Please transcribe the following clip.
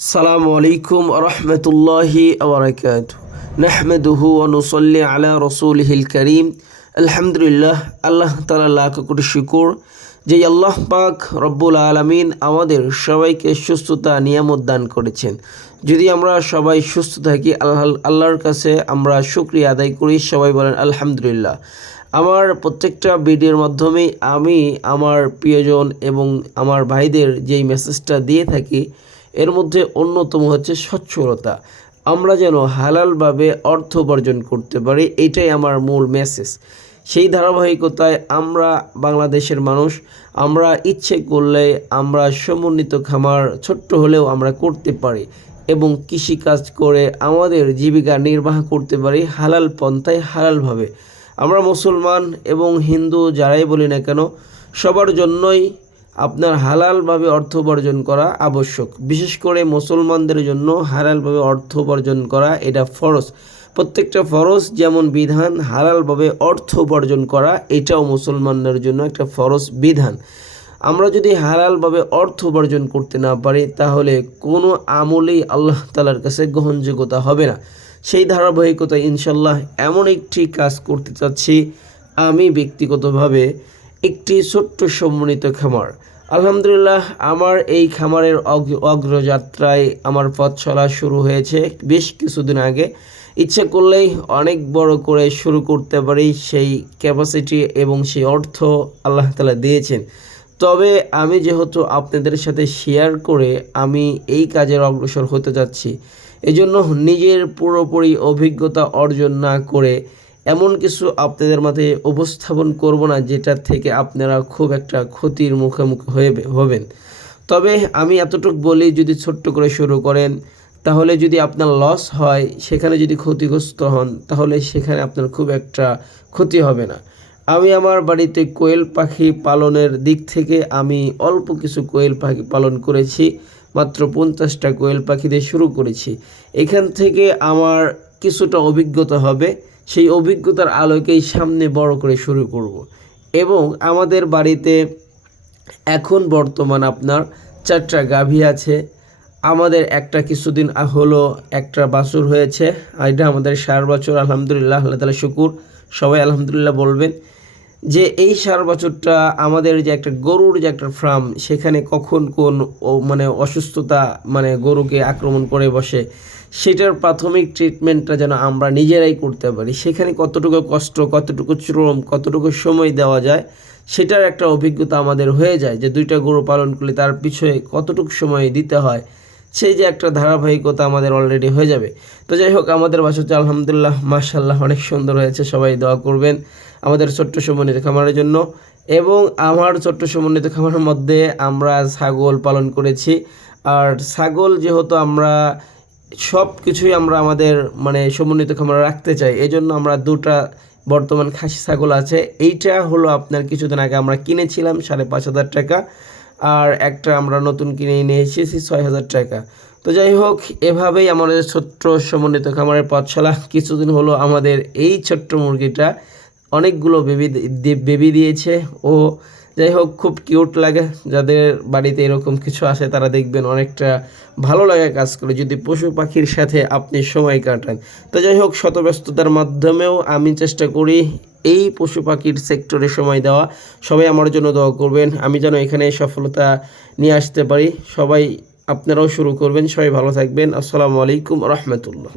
আসসালামু আলাইকুম রহমতুল্লাহি ওবরাকাতু নাহমাদুহু ওয়া নুসাল্লি আলা রাসূলিহিল কারীম। আলহামদুলিল্লাহ, আল্লাহ তাআলা লাখ কোটি শুকর যে আল্লাহ পাক রব্বুল আলামিন আমাদের সবাইকে সুস্থতা নিয়ামত দান করেছেন। যদি আমরা সবাই সুস্থ থাকি আল্লাহর কাছে আমরা শুকরিয়া আদায় করি। সবাই বলেন আলহামদুলিল্লাহ। আমার প্রত্যেকটা ভিডিওর মাধ্যমে আমি আমার প্রিয়জন এবং আমার ভাইদের যেই মেসেজটা দিয়ে থাকি এর মধ্যে অন্যতম হচ্ছে সচ্ছলতা। আমরা যেন হালালভাবে অর্থ উপার্জন করতে পারি, এইটাই আমার মূল মেসেজ। সেই ধারাবাহিকতায় আমরা বাংলাদেশের মানুষ, আমরা ইচ্ছে করলে আমরা সমন্বিত খামার ছোট্ট হলেও আমরা করতে পারি এবং কৃষিকাজ করে আমাদের জীবিকা নির্বাহ করতে পারি হালাল পন্থায়, হালালভাবে। আমরা মুসলমান এবং হিন্দু যারাই বলি না কেন, সবার জন্যই আপনার হালালভাবে অর্থ উপার্জন করা আবশ্যক। বিশেষ করে মুসলমানদের জন্য হালালভাবে অর্থ উপার্জন করা এটা ফরজ। প্রত্যেকটা ফরজ যেমন বিধান, হালালভাবে অর্থ উপার্জন করা এটাও মুসলমানদের জন্য একটা ফরজ বিধান। আমরা যদি হালালভাবে অর্থ উপার্জন করতে না পারি তাহলে কোনো আমলেই আল্লাহ তাআলার কাছে গ্রহণযোগ্যতা হবে না। সেই ধারাবাহিকতায় ইনশাল্লাহ এমন একটি কাজ করতে চাচ্ছি আমি ব্যক্তিগতভাবে, একটি ছোট্ট সমন্বিত খামার। আলহামদুলিল্লাহ, আমার এই খামারের অগ্রযাত্রায় আমার পথ চলা শুরু হয়েছে বেশ কিছুদিন আগে। ইচ্ছে করলেই অনেক বড় করে শুরু করতে পারি, সেই ক্যাপাসিটি এবং সেই অর্থ আল্লাহ তাআলা দিয়েছেন। তবে আমি যেহেতু আপনাদের সাথে শেয়ার করে আমি এই কাজের অগ্রসর হতে যাচ্ছি, এজন্য নিজের পুরোপুরি অভিজ্ঞতা অর্জন না করে এমন কিছু আপনাদের মাঝে উপস্থাপন করব না যেটা থেকে আপনারা খুব একটা ক্ষতির মুখোমুখি হবেন। তবে আমি এতটুকু বলি, যদি ছোট্ট করে শুরু করেন তাহলে যদি আপনার লস হয়, সেখানে যদি ক্ষতিগ্রস্ত হন তাহলে সেখানে আপনার খুব একটা ক্ষতি হবে না। আমি আমার বাড়িতে কোয়েল পাখি পালনের দিক থেকে আমি অল্প কিছু কোয়েল পাখি পালন করেছি, মাত্র 50টা কোয়েল পাখি দিয়ে শুরু করেছি। এখান থেকে আমার কিছুটা অভিজ্ঞতা হবে, সেই অভিজ্ঞতার আলোকেই সামনে বড় করে শুরু করব। এবং আমাদের বাড়িতে এখন বর্তমান আপনার 4টা গাভী আছে। আমাদের একটা কিছুদিন হলো একটা বাছুর হয়েছে, এটা আমাদের 4 বছর। আলহামদুলিল্লাহ, আল্লাহ তাআলা শুকুর। সবাই আলহামদুলিল্লাহ বলবেন যে এই 4 বছরটা আমাদের যে একটা গরুর যে একটা ফার্ম, সেখানে কখন কোন অসুস্থতা গরুকে আক্রমণ করে বসে, সেটার প্রাথমিক ট্রিটমেন্টটা যেন আমরা নিজেরাই করতে পারি। সেখানে কতটুকু কষ্ট, কতটুকু শ্রম, কতটুকু সময় দেওয়া যায়, সেটার একটা অভিজ্ঞতা আমাদের হয়ে যায় যে 2টা গরু পালন করলে তার পিছনে কতটুকু সময় দিতে হয়, সেই যে একটা ধারাবাহিকতা আমাদের অলরেডি হয়ে যাবে। তো যাই হোক, আমাদের বাসাটা আলহামদুলিল্লাহ মাশাআল্লাহ অনেক সুন্দর হয়েছে। সবাই দোয়া করবেন আমাদের ছোট্ট সমন্বিত খামারের জন্য। এবং আমার ছোট্ট সমন্বিত খামারের মধ্যে আমরা ছাগল পালন করেছি। আর ছাগল যেহেতু আমরা সব কিছুই আমরা আমাদের সমন্বিত খামারে রাখতে চাই, এই জন্য আমরা 2টা বর্তমান খাসি ছাগল আছে। এইটা হলো আপনার কিছুদিন আগে আমরা কিনেছিলাম 5,500 টাকা, আর একটা আমরা নতুন কিনে নিয়ে এসেছি 6,000 টাকা। তো যাই হোক, এভাবেই আমাদের ছোট্ট সমন্বিত খামারের পথ চলা। কিছুদিন হলো আমাদের এই ছোট্ট মুরগিটা অনেকগুলো বেবি দিয়েছে। ও যাই হোক, খুব কিউট লাগে। যাদের বাড়িতে এরকম কিছু আসে তারা দেখবেন অনেকটা ভালো লাগে কাজ করে যদি পশু পাখির সাথে আপনি সময় কাটান। তো যাই হোক, শত ব্যস্ততার মাধ্যমেও আমি চেষ্টা করি এই পশু পাখির সেক্টরে সময় দেওয়া। সবাই আমার জন্য দোয়া করবেন, আমি যেন এখানে সফলতা নিয়ে আসতে পারি। সবাই আপনারাও শুরু করবেন। সবাই ভালো থাকবেন। আসসালামু আলাইকুম রহমতুল্লাহ।